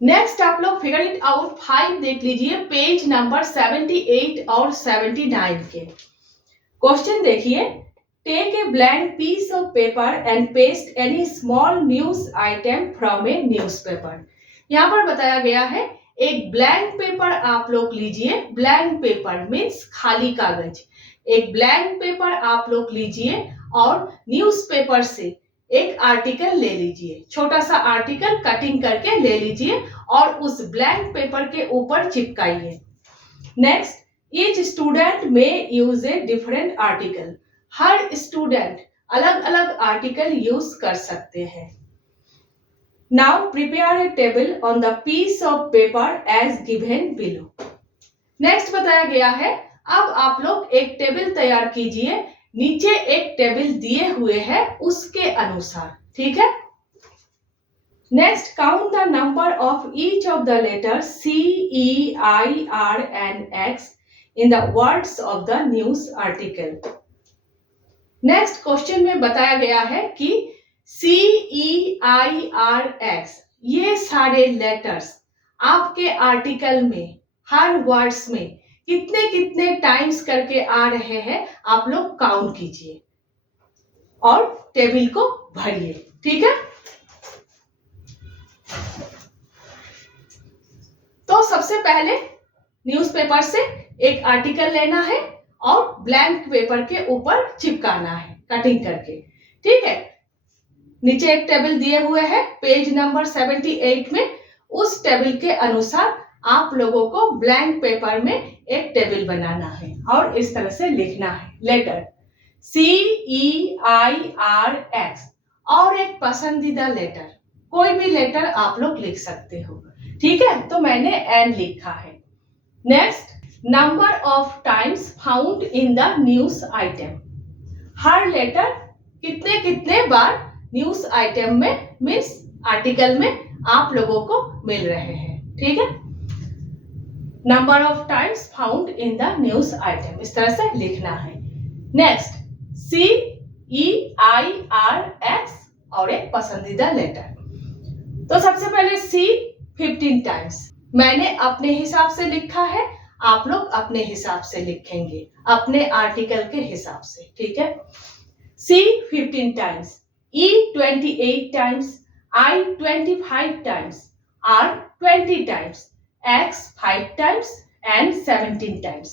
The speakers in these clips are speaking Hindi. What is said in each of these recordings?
नेक्स्ट आप लोग फिगर इट आउट 5 देख लीजिए, पेज नंबर 78 और 79 के क्वेश्चन देखिए। Take a blank piece of paper and paste any small news item from a newspaper. यहाँ पर बताया गया है एक ब्लैंक पेपर आप लोग लीजिए, ब्लैंक पेपर मीन्स खाली कागज। एक ब्लैंक पेपर आप लोग लीजिए और न्यूज़पेपर से एक आर्टिकल ले लीजिए, छोटा सा आर्टिकल कटिंग करके ले लीजिए और उस ब्लैंक पेपर के ऊपर चिपकाइए। Next, each student may use a different article. हर स्टूडेंट अलग अलग आर्टिकल यूज कर सकते हैं। Now prepare a table on the piece of paper as given below. Next बताया गया है, अब आप लोग एक टेबल तैयार कीजिए, नीचे एक टेबल दिए हुए हैं उसके अनुसार, ठीक है। Next, count the number of each of the letter C, E, I, R and X in the words of the news article. Next question में बताया गया है कि C, E, I, R, X ये सारे लेटर्स आपके आर्टिकल में हर वर्ड्स में कितने कितने टाइम्स करके आ रहे हैं, आप लोग काउंट कीजिए और टेबल को भरिए, ठीक है। तो सबसे पहले न्यूज़पेपर से एक आर्टिकल लेना है और ब्लैंक पेपर के ऊपर चिपकाना है कटिंग करके, ठीक है। नीचे एक टेबल दिए हुए हैं पेज नंबर 78 में, उस टेबल के अनुसार आप लोगों को ब्लैंक पेपर में एक टेबल बनाना है और इस तरह से लिखना है letter C, E, I, R, X और एक पसंदीदा लेटर, कोई भी लेटर आप लोग लिख सकते हो, ठीक है। तो मैंने N लिखा है। Next, number of times found in the news item. हर लेटर कितने कितने बार न्यूज आइटम में मीन्स आर्टिकल में आप लोगों को मिल रहे हैं, ठीक है। Number of times found in the news item, इस तरह से लिखना है। Next, C, E, I, R, X और एक पसंदीदा लेटर। तो सबसे पहले C 15 टाइम्स मैंने अपने हिसाब से लिखा है, आप लोग अपने हिसाब से लिखेंगे, अपने आर्टिकल के हिसाब से, ठीक है। C 15 times, E 28 times, I 25 times, R 20 times, X 5 times and 17 times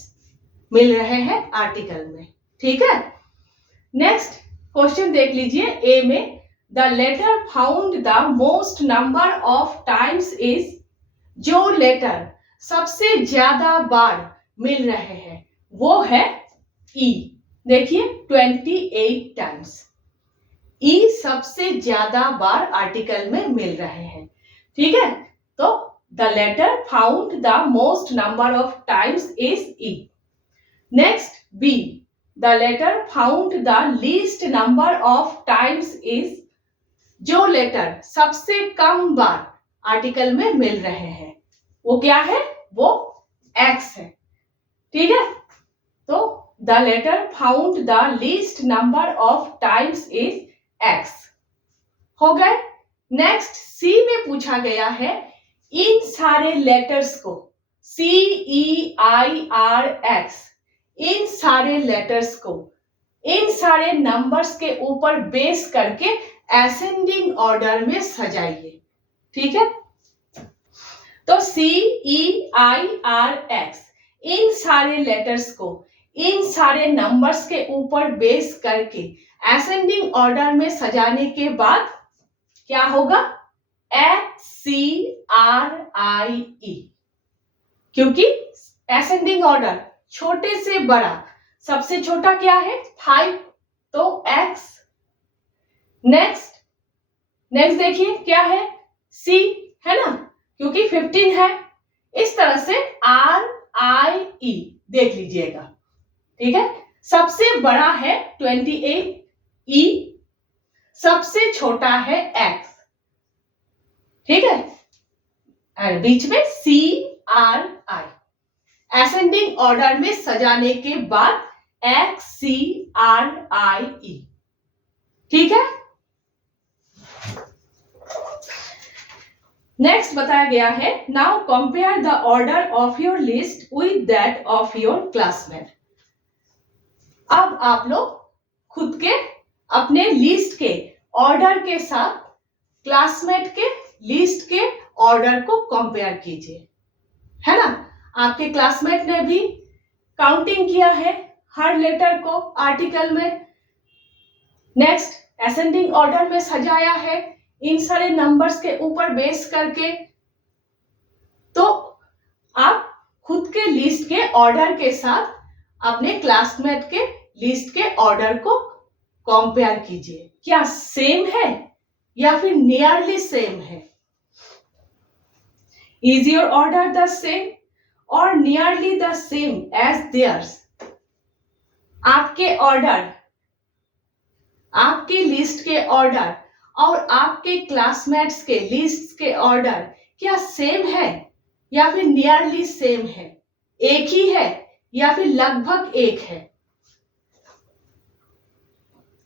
मिल रहे हैं आर्टिकल में, ठीक है। नेक्स्ट क्वेश्चन देख लीजिए, ए में the letter found the most number of times is. जो लेटर सबसे ज्यादा बार मिल रहे हैं वो है E। देखिए 28 टाइम्स E सबसे ज्यादा बार आर्टिकल में मिल रहे हैं, ठीक है। तो the letter found the most number of times is E। Next, B, the letter found the least number of times is. जो लेटर सबसे कम बार आर्टिकल में मिल रहे हैं वो क्या है, वो X है, ठीक है। तो the letter found the least number of times is X हो गए। नेक्स्ट, C में पूछा गया है इन सारे लेटर्स को C, E, I, R, X इन सारे लेटर्स को इन सारे नंबर्स के ऊपर बेस करके असेंडिंग ऑर्डर में सजाइए, ठीक है। तो C, E, I, R, X इन सारे लेटर्स को इन सारे नंबर्स के ऊपर बेस करके असेंडिंग ऑर्डर में सजाने के बाद क्या होगा, X, C, R, I, E। क्योंकि असेंडिंग ऑर्डर छोटे से बड़ा, सबसे छोटा क्या है 5, तो X। नेक्स्ट देखिए क्या है, C है ना, क्योंकि 15 है। इस तरह से R, I, E देख लीजिएगा, ठीक है। सबसे बड़ा है 28 E, सबसे छोटा है X, ठीक है। और बीच में C, R, I ascending order में सजाने के बाद X, C, R, I, E, ठीक है। नेक्स्ट बताया गया है, now compare the order of your list with that of your classmate. अब आप लोग खुद के अपने लिस्ट के ऑर्डर के साथ क्लासमेट के लिस्ट के ऑर्डर को कंपेयर कीजिए, है ना। आपके क्लासमेट ने भी काउंटिंग किया है हर लेटर को आर्टिकल में, नेक्स्ट असेंडिंग ऑर्डर में सजाया है इन सारे नंबर्स के ऊपर बेस करके। तो आप खुद के लिस्ट के ऑर्डर के साथ अपने क्लासमेट के लिस्ट के ऑर्डर को कंपेयर कीजिए, क्या सेम है या फिर नियरली सेम है। Is your order the same और nearly the same as theirs. आपके ऑर्डर, आपके लिस्ट के ऑर्डर और आपके क्लासमेट्स के लिस्ट के ऑर्डर क्या सेम है या फिर नियरली सेम है, एक ही है या फिर लगभग एक है।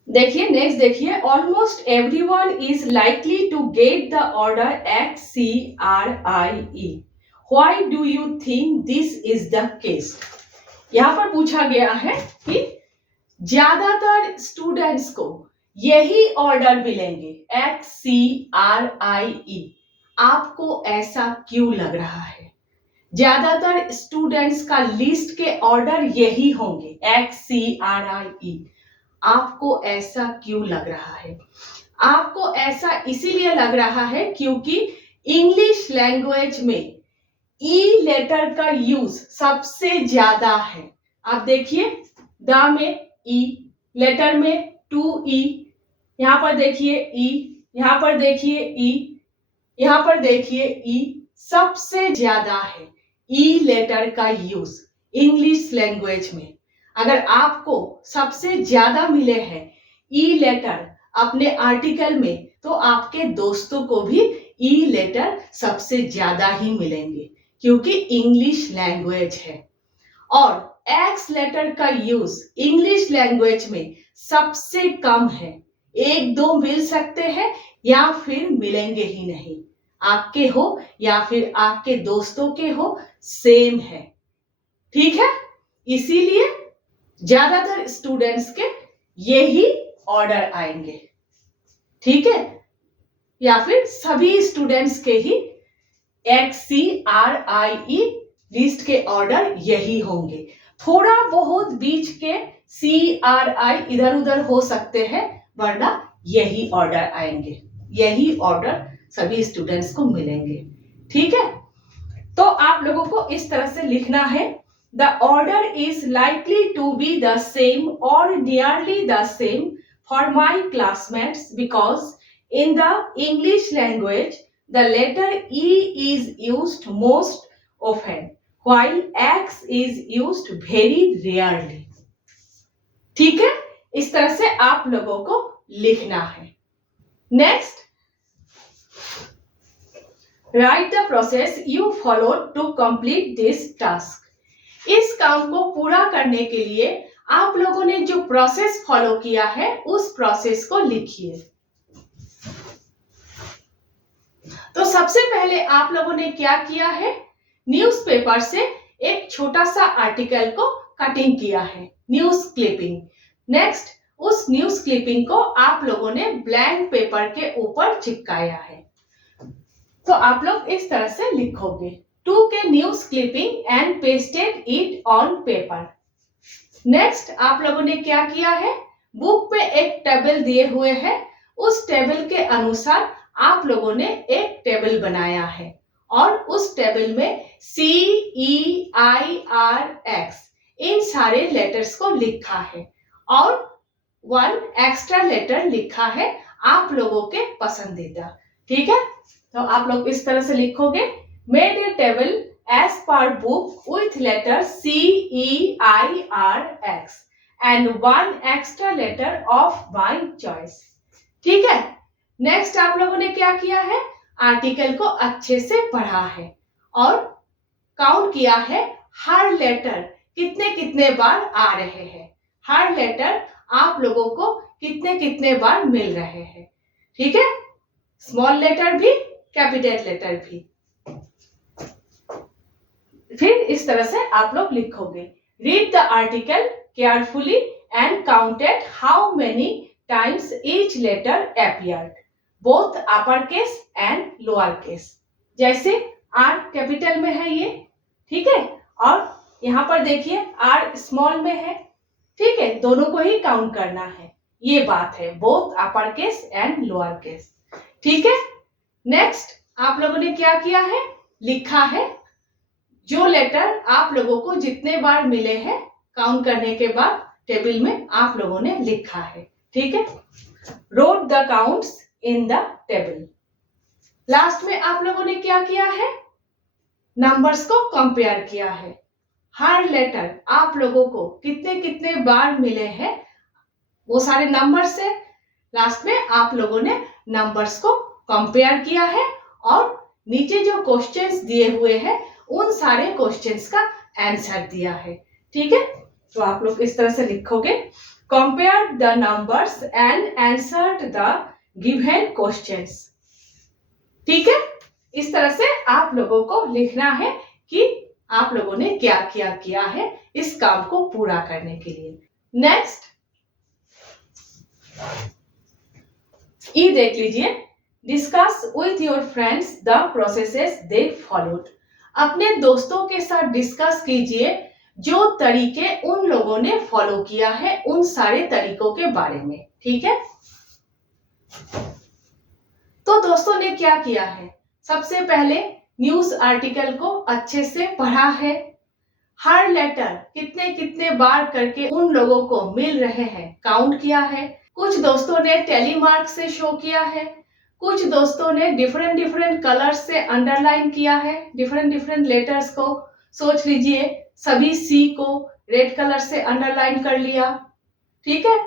देखिए नेक्स्ट देखिए, almost everyone is likely to get the order XCRIE। Why do you think this is the case. यहां पर पूछा गया है कि ज्यादातर स्टूडेंट्स को यही ऑर्डर मिलेंगे XCRIE। आपको ऐसा क्यों लग रहा है। ज्यादातर स्टूडेंट्स का लिस्ट के ऑर्डर यही होंगे XCRIE। आपको ऐसा क्यों लग रहा है। आपको ऐसा इसीलिए लग रहा है क्योंकि इंग्लिश लैंग्वेज में ई लेटर का यूज सबसे ज्यादा है। आप देखिए द में ई, लेटर में 2E, यहां पर देखिए ई, यहां पर देखिए ई, यहां पर देखिए ई, सबसे ज्यादा है ई लेटर का यूज इंग्लिश लैंग्वेज में। अगर आपको सबसे ज्यादा मिले हैं ई लेटर अपने आर्टिकल में, तो आपके दोस्तों को भी ई लेटर सबसे ज्यादा ही मिलेंगे क्योंकि इंग्लिश लैंग्वेज है। और एक्स लेटर का यूज इंग्लिश लैंग्वेज में सबसे कम है, एक दो मिल सकते हैं या फिर मिलेंगे ही नहीं। आपके हो या फिर आपके दोस्तों के हो, सेम है, ठीक है। इसीलिए ज्यादातर स्टूडेंट्स के यही ऑर्डर आएंगे, ठीक है, या फिर सभी स्टूडेंट्स के ही XCRIE लिस्ट के ऑर्डर यही होंगे। थोड़ा बहुत बीच के CRI इधर उधर हो सकते हैं, वरना यही ऑर्डर आएंगे, यही ऑर्डर सभी स्टूडेंट्स को मिलेंगे, ठीक है। तो आप लोगों को इस तरह से लिखना है, the order is likely to be the same और nearly the same for my classmates because in the English language the letter E is used most often while X is used very rarely। ठीक है, इस तरह से आप लोगों को लिखना है। Next, write the process you follow to complete this task. इस काम को पूरा करने के लिए आप लोगों ने जो प्रोसेस फॉलो किया है उस प्रोसेस को लिखिए। तो सबसे पहले आप लोगों ने क्या किया है, न्यूज़पेपर से एक छोटा सा आर्टिकल को कटिंग किया है, न्यूज क्लिपिंग। नेक्स्ट, उस न्यूज क्लिपिंग को आप लोगों ने ब्लैंक पेपर के ऊपर चिपकाया है। तो आप लोग इस तरह से लिखोगे, took a news clipping and pasted it on paper। Next, आप लोगों ने क्या किया है, बुक पे एक टेबल दिए हुए है, उस टेबल के अनुसार आप लोगों ने एक टेबल बनाया है और उस टेबल में CEIRX इन सारे लेटर्स को लिखा है और 1 एक्स्ट्रा लेटर लिखा है आप लोगों के पसंदीदा, ठीक है। तो आप लोग इस तरह से लिखोगे, made a table as per book with letter CEIRX and 1 extra letter of my choice, ठीक है। नेक्स्ट, आप लोगों ने क्या किया है, आर्टिकल को अच्छे से पढ़ा है और काउंट किया है हर लेटर कितने कितने बार आ रहे हैं, हर लेटर आप लोगों को कितने कितने बार मिल रहे हैं, ठीक है। स्मॉल लेटर भी कैपिटल लेटर भी। फिर इस तरह से आप लोग लिखोगे, read the article carefully and counted how many times each letter appeared both upper case and lower case. जैसे आर कैपिटल में है ये, ठीक है, और यहाँ पर देखिए आर स्मॉल में है, ठीक है, दोनों को ही काउंट करना है, ये बात है, both upper case and lower case, ठीक है। नेक्स्ट आप लोगों ने क्या किया है, लिखा है जो लेटर आप लोगों को जितने बार मिले हैं काउंट करने के बाद टेबल में आप लोगों ने लिखा है, ठीक है। Wrote the counts in the table. Last में आप लोगों ने क्या किया है, नंबर्स को कंपेयर किया है, हर लेटर आप लोगों को कितने कितने बार मिले हैं वो सारे नंबर से लास्ट में आप लोगों ने नंबर्स को कंपेयर किया है और नीचे जो क्वेश्चंस दिए हुए हैं उन सारे क्वेश्चंस का आंसर दिया है, ठीक है। तो आप लोग इस तरह से लिखोगे, compare the numbers and answered the given questions, ठीक है। इस तरह से आप लोगों को लिखना है कि आप लोगों ने क्या क्या किया है इस काम को पूरा करने के लिए। नेक्स्ट ये देख लीजिए, discuss with your friends the processes they followed. अपने दोस्तों के साथ डिस्कस कीजिए जो तरीके उन लोगों ने फॉलो किया है उन सारे तरीकों के बारे में, ठीक है। तो दोस्तों ने क्या किया है, सबसे पहले न्यूज आर्टिकल को अच्छे से पढ़ा है, हर लेटर कितने कितने बार करके उन लोगों को मिल रहे हैं काउंट किया है। कुछ दोस्तों ने टैली मार्क से शो किया है, कुछ दोस्तों ने डिफरेंट डिफरेंट कलर्स से अंडरलाइन किया है डिफरेंट डिफरेंट लेटर्स को। सोच लीजिए सभी सी को रेड कलर से अंडरलाइन कर लिया, ठीक है,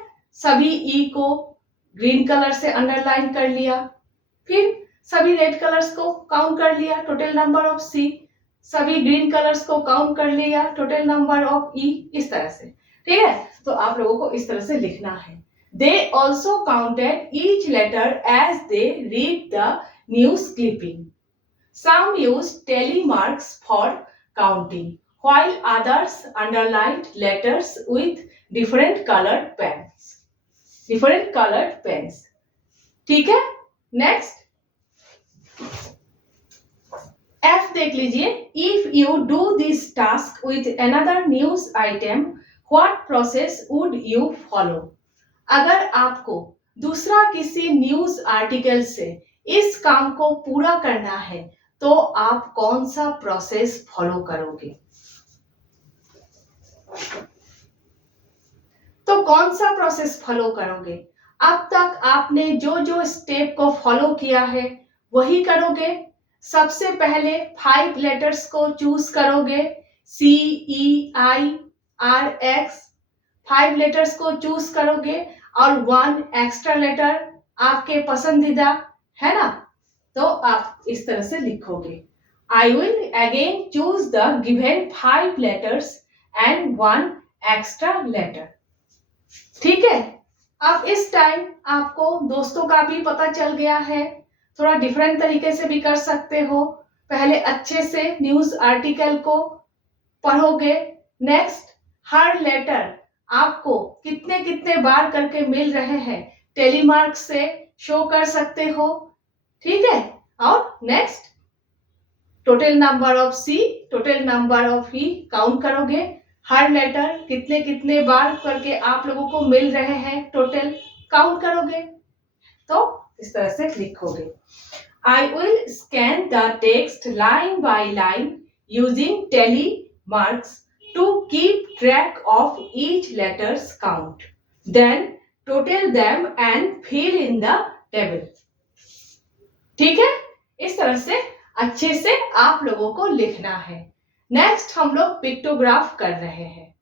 सभी ई को ग्रीन कलर से अंडरलाइन कर लिया, फिर सभी रेड कलर्स को काउंट कर लिया, टोटल नंबर ऑफ सी, सभी ग्रीन कलर्स को काउंट कर लिया, टोटल नंबर ऑफ ई, इस तरह से, ठीक है। तो आप लोगों को इस तरह से लिखना है। They also counted each letter as they read the news clipping. Some used tally marks for counting, while others underlined letters with different colored pens. Different colored pens. ठीक है? Next. F देख लीजिए. If you do this task with another news item, what process would you follow? अगर आपको दूसरा किसी न्यूज आर्टिकल से इस काम को पूरा करना है तो आप कौन सा प्रोसेस फॉलो करोगे? तो कौन सा प्रोसेस फॉलो करोगे? अब तक आपने जो जो स्टेप को फॉलो किया है वही करोगे। सबसे पहले 5 लेटर्स को चूज करोगे, C, E, I, R, X, 5 letters को चूज करोगे और 1 एक्स्ट्रा लेटर आपके पसंदीदा है ना, तो आप इस तरह से लिखोगे, I will again choose the given 5 letters and 1 extra letter। ठीक है, अब इस टाइम आपको दोस्तों का भी पता चल गया है, थोड़ा डिफरेंट तरीके से भी कर सकते हो। पहले अच्छे से न्यूज आर्टिकल को पढ़ोगे, नेक्स्ट हर लेटर आपको कितने कितने बार करके मिल रहे हैं टेलीमार्क से शो कर सकते हो, ठीक है। और next total number of C, total number of E count करोगे, हर लेटर कितने कितने बार करके आप लोगों को मिल रहे हैं टोटल काउंट करोगे, तो इस तरह से लिखोगे, I will scan the text line by line using tally marks to keep track of each letter's count. Then total them and fill in the table. ठीक है, इस तरह से अच्छे से आप लोगों को लिखना है। नेक्स्ट हम लोग पिक्टोग्राफ कर रहे हैं।